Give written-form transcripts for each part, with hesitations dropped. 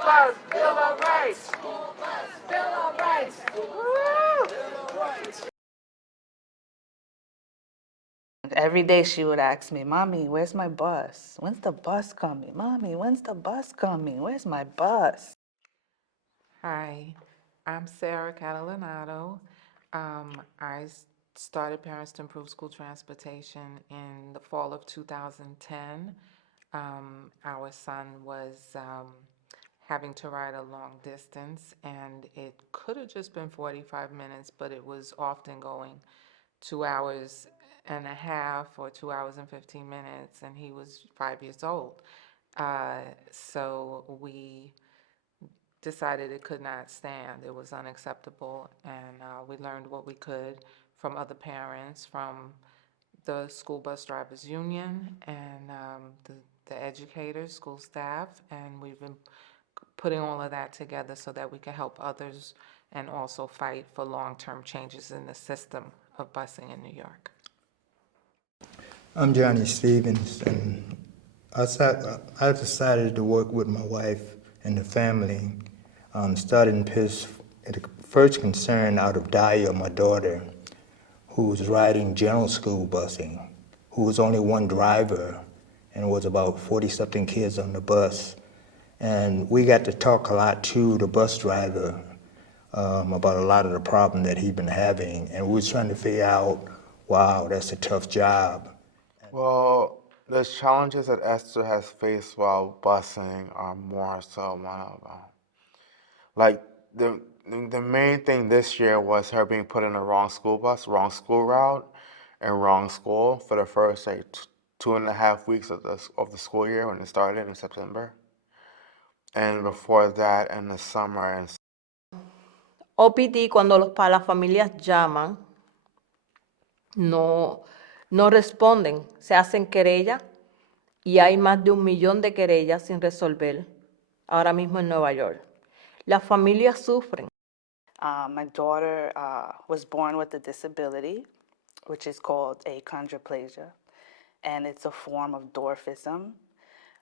bus, Bill of Rights. School bus, Bill of Rights. Every day she would ask me, Mommy, where's my bus? When's the bus coming? Mommy, when's the bus coming? Where's my bus? Hi, I'm Sarah Catalanato. I started Parents to Improve School Transportation in the fall of 2010. Our son was having to ride a long distance, and it could have just been 45 minutes, but it was often going 2 hours and a half or 2 hours and 15 minutes, and he was 5 years old. So we decided it could not stand. It was unacceptable, and we learned what we could from other parents, from the school bus drivers union, and the educators, school staff, and we've been putting all of that together so that we can help others and also fight for long-term changes in the system of busing in New York. I'm Johnny Stevens, and I decided to work with my wife and the family, starting PIST. It first concerned out of Daya, my daughter, who was riding general school busing, who was only one driver, and it was about 40-something kids on the bus. And we got to talk a lot to the bus driver about a lot of the problem that he'd been having, and we was trying to figure out, wow, that's a tough job. Well, the challenges that Esther has faced while busing are more so one of like the main thing this year was her being put in the wrong school bus, wrong school route, and wrong school for the first 2.5 weeks of the school year when it started in September, and before that in the summer. And OPT, cuando las familias llaman, no responden, se hacen querellas y hay más de 1 millón de querellas sin resolver ahora mismo en Nueva York. Las familias sufren. My daughter was born with a disability, which is called achondroplasia, and it's a form of dwarfism.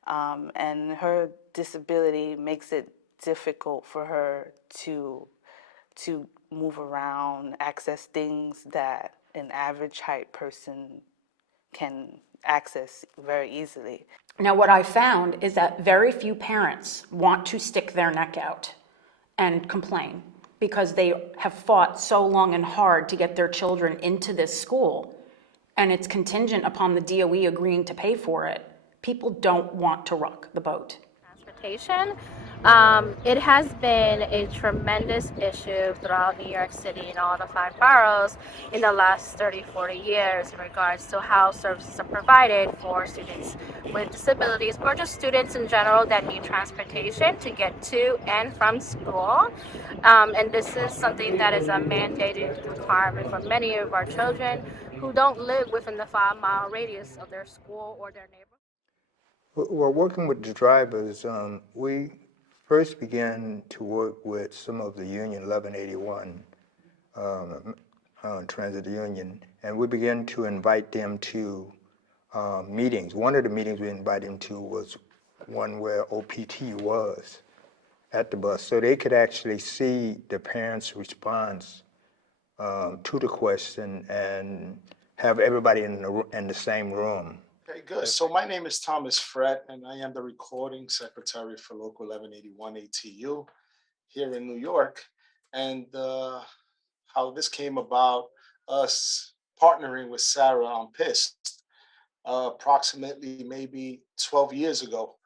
And her disability makes it difficult for her to move around, access things that an average height person can access very easily. Now, what I found is that very few parents want to stick their neck out and complain because they have fought so long and hard to get their children into this school, and it's contingent upon the DOE agreeing to pay for it. People don't want to rock the boat. Transportation. It has been a tremendous issue throughout New York City and all the 5 boroughs in the last 30, 40 years in regards to how services are provided for students with disabilities or just students in general that need transportation to get to and from school. And this is something that is a mandated requirement for many of our children who don't live within the 5-mile radius of their school or their neighborhood. Well, working with the drivers, we first began to work with some of the Union 1181 Transit Union, and we began to invite them to meetings. One of the meetings we invited them to was one where OPT was at the bus, so they could actually see the parents' response to the question and have everybody in the same room. Okay, good. So my name is Thomas Frett, and I am the recording secretary for Local 1181 ATU here in New York. And how this came about, us partnering with Sarah on PIST, approximately maybe 12 years ago.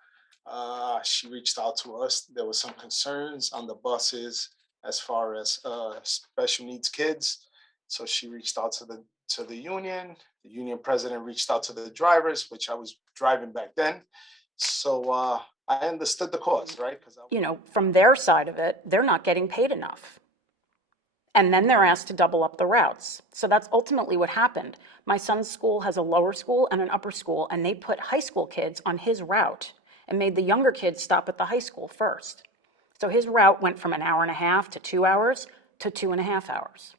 She reached out to us. There were some concerns on the buses as far as special needs kids. So she reached out to the union. The union president reached out to the drivers, which I was driving back then. So I understood the cause, right? From their side of it, they're not getting paid enough. And then they're asked to double up the routes. So that's ultimately what happened. My son's school has a lower school and an upper school, and they put high school kids on his route and made the younger kids stop at the high school first. So his route went from 1.5 hours to 2 hours to 2.5 hours.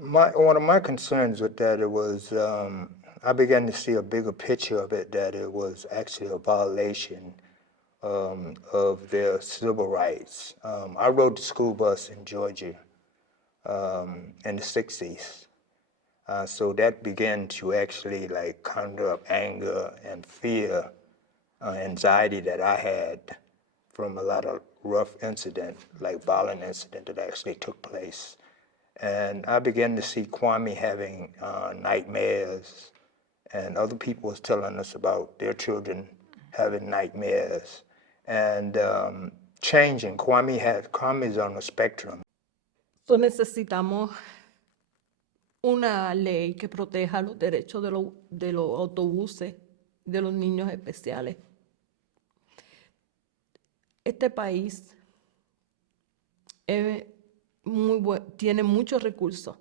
One of my concerns with that, it was, I began to see a bigger picture of it, that it was actually a violation of their civil rights. I rode the school bus in Georgia in the 60s. So that began to actually like conjure up anger and fear, anxiety that I had from a lot of rough incident, like violent incident that actually took place. And I began to see Kwame having nightmares, and other people was telling us about their children having nightmares and changing. Kwame is on the spectrum. So necesitamos una ley que proteja los derechos de los autobuses, de los niños especiales. Este país tiene muchos recursos,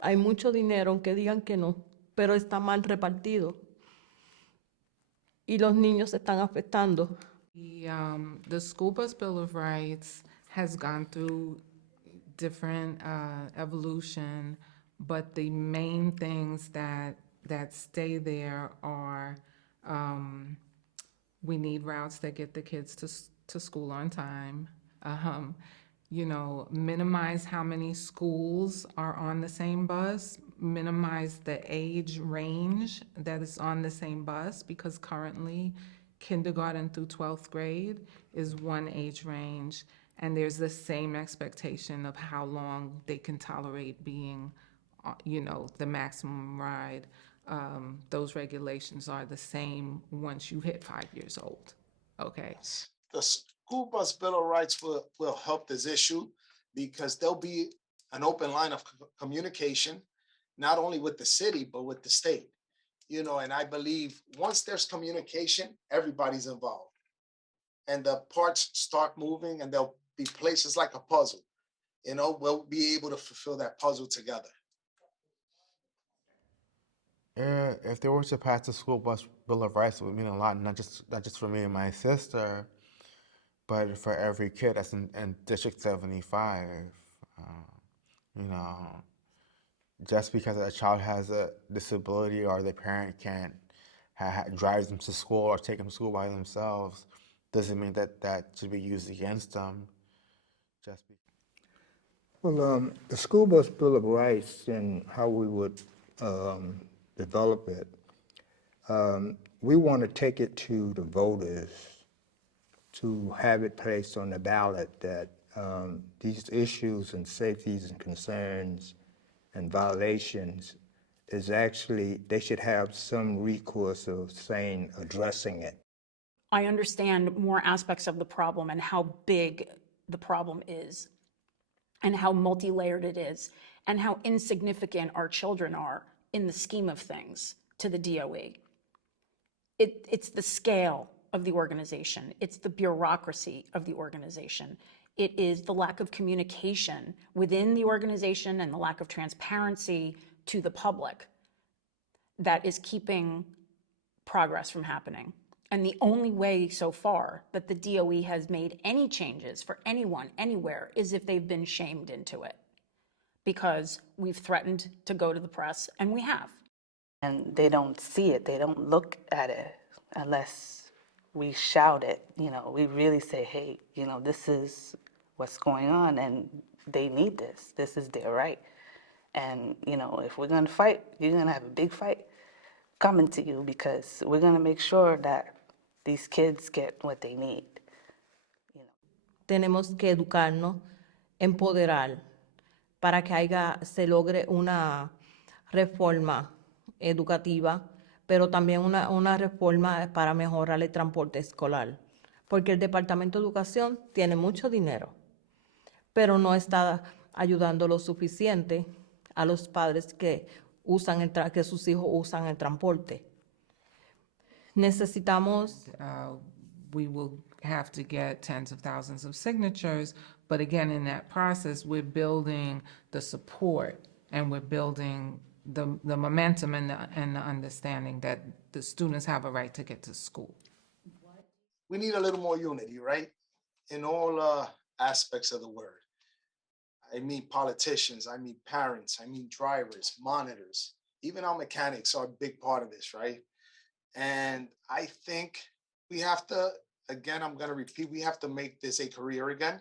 hay mucho dinero, aunque digan que no, pero está mal repartido y los niños se están afectando. The School Bus Bill of Rights has gone through different evolution, but the main things that stay there are we need routes that get the kids to school on time. Minimize how many schools are on the same bus, minimize the age range that is on the same bus, because currently kindergarten through 12th grade is one age range, and there's the same expectation of how long they can tolerate being, the maximum ride. Those regulations are the same once you hit 5 years old, okay? The School Bus Bill of Rights will help this issue because there'll be an open line of communication, not only with the city, but with the state. And I believe once there's communication, everybody's involved. And the parts start moving and there'll be places like a puzzle. We'll be able to fulfill that puzzle together. If they were to pass the School Bus Bill of Rights, it would mean a lot, not just for me and my sister, but for every kid that's in District 75. Just because a child has a disability or their parent can't drive them to school or take them to school by themselves doesn't mean that should be used against them. Well, the School Bus Bill of Rights and how we would develop it, we want to take it to the voters to have it placed on the ballot that these issues and safeties and concerns and violations is actually, they should have some recourse of saying, addressing it. I understand more aspects of the problem and how big the problem is and how multi-layered it is and how insignificant our children are in the scheme of things to the DOE. It's the scale of the organization. It's the bureaucracy of the organization. It is the lack of communication within the organization and the lack of transparency to the public that is keeping progress from happening. And the only way so far that the DOE has made any changes for anyone, anywhere, is if they've been shamed into it. Because we've threatened to go to the press, and we have. And they don't see it, they don't look at it unless we shout it. We really say, hey, this is what's going on and they need this. This is their right. And, if we're going to fight, you're going to have a big fight coming to you because we're going to make sure that these kids get what they need. Tenemos que educarnos, empoderar, para que se logre una reforma educativa, pero también una reforma para mejorar el transporte escolar. Porque el Departamento de Educación tiene mucho dinero, pero no está ayudando lo suficiente a los padres que sus hijos usan el transporte. Necesitamos... We will have to get tens of thousands of signatures, but again, in that process, we're building the support and we're building the momentum and the understanding that the students have a right to get to school. We need a little more unity, right? In all aspects of the word. I mean politicians, I mean parents, I mean drivers, monitors, even our mechanics are a big part of this, right? And I think we have to again, I'm going to repeat, we have to make this a career again.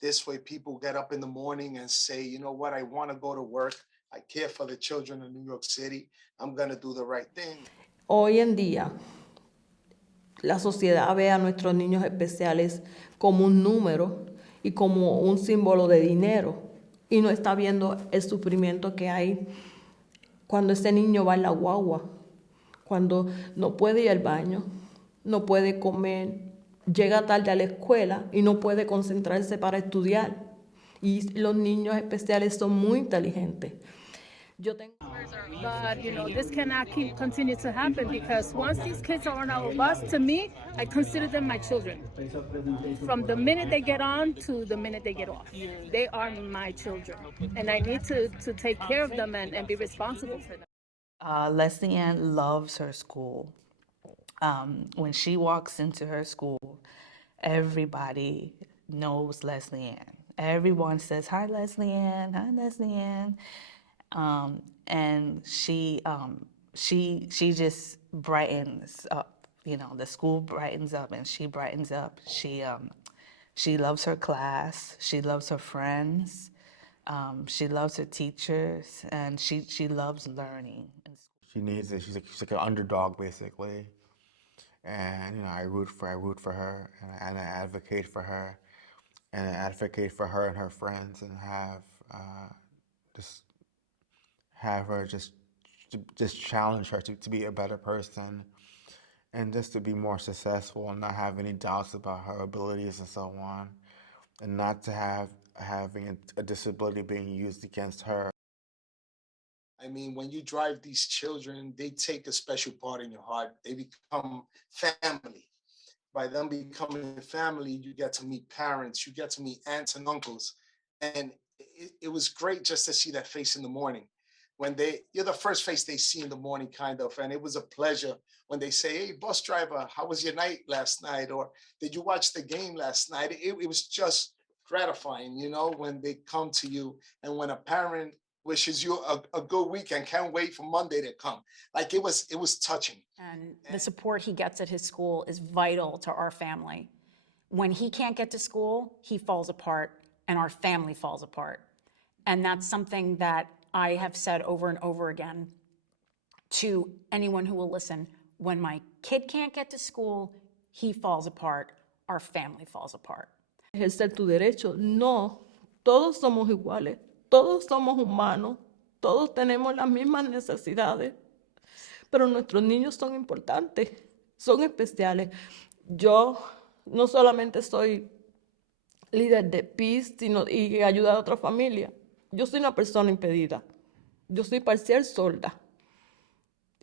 This way people get up in the morning and say, you know what, I want to go to work. I care for the children of New York City. I'm going to do the right thing. Hoy en día, la sociedad ve a nuestros niños especiales como un número y como un símbolo de dinero y no está viendo el sufrimiento que hay cuando ese niño va en la guagua, cuando no puede ir al baño, no puede comer, llega tarde a la escuela y no puede concentrarse para estudiar. Y los niños especiales son muy inteligentes. Yo tengo... But this cannot continue to happen, because once these kids are on our bus, to me, I consider them my children. From the minute they get on to the minute they get off, they are my children, and I need to take care of them and be responsible for them. Leslie Ann loves her school. When she walks into her school, everybody knows Leslie Ann. Everyone says, "Hi, Leslie Ann. Hi, Leslie Ann." And she just brightens up. The school brightens up, and she brightens up. She loves her class. She loves her friends. She loves her teachers, and she loves learning. She needs it. She's like an underdog basically, and I root for her, and I advocate for her, and her friends, and have her just challenge her to be a better person, and just to be more successful, and not have any doubts about her abilities and so on, and not to having a disability being used against her. I mean, when you drive these children, they take a special part in your heart. They become family. By them becoming family, you get to meet parents, you get to meet aunts and uncles. And it was great just to see that face in the morning. When you're the first face they see in the morning, kind of. And it was a pleasure when they say, "Hey, bus driver, how was your night last night?" Or "Did you watch the game last night?" It was just gratifying, when they come to you, and when a parent wishes you a good weekend, can't wait for Monday to come. Like it was touching. And the support he gets at his school is vital to our family. When he can't get to school, he falls apart, and our family falls apart. And that's something that I have said over and over again to anyone who will listen. When my kid can't get to school, he falls apart, our family falls apart. Ejercer tu derecho. No, todos somos iguales, todos somos humanos, todos tenemos las mismas necesidades, pero nuestros niños son importantes, son especiales. Yo no solamente soy líder de PIST y ayudar a otra familia. Yo soy una persona impedida. Yo soy parcial sorda.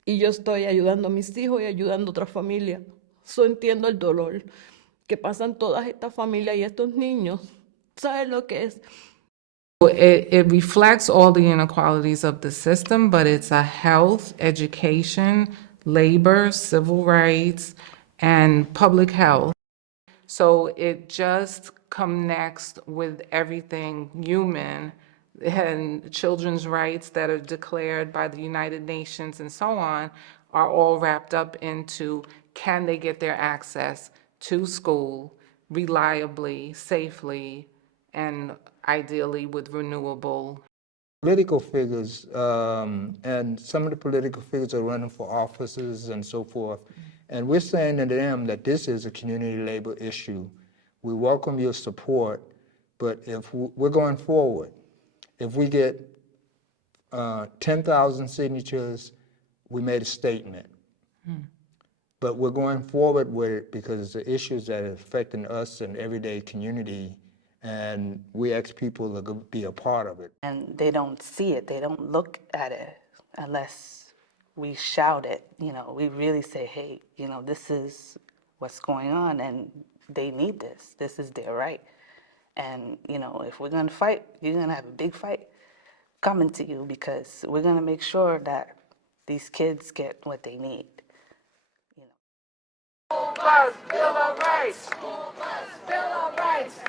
Y yo estoy ayudando a mis hijos y ayudando a otra familia. So entiendo el dolor que pasan todas estas familias y estos niños. ¿Sabes lo que es? It reflects all the inequalities of the system, but it's a health, education, labor, civil rights, and public health. So it just connects with everything human, and children's rights that are declared by the United Nations and so on are all wrapped up into, can they get their access to school reliably, safely, and ideally with renewable. Political figures, and some of the political figures are running for offices and so forth. And we're saying to them that this is a community labor issue. We welcome your support, but if we're going forward, if we get 10,000 signatures, we made a statement. But we're going forward with it because the issues that are affecting us and everyday community, and we ask people to be a part of it. And they don't see it, they don't look at it unless we shout it. We really say, hey, this is what's going on, and they need this. This is their right. And, if we're going to fight, you're going to have a big fight coming to you, because we're going to make sure that these kids get what they need. School bus, Bill of Rights. School bus, Bill of Rights.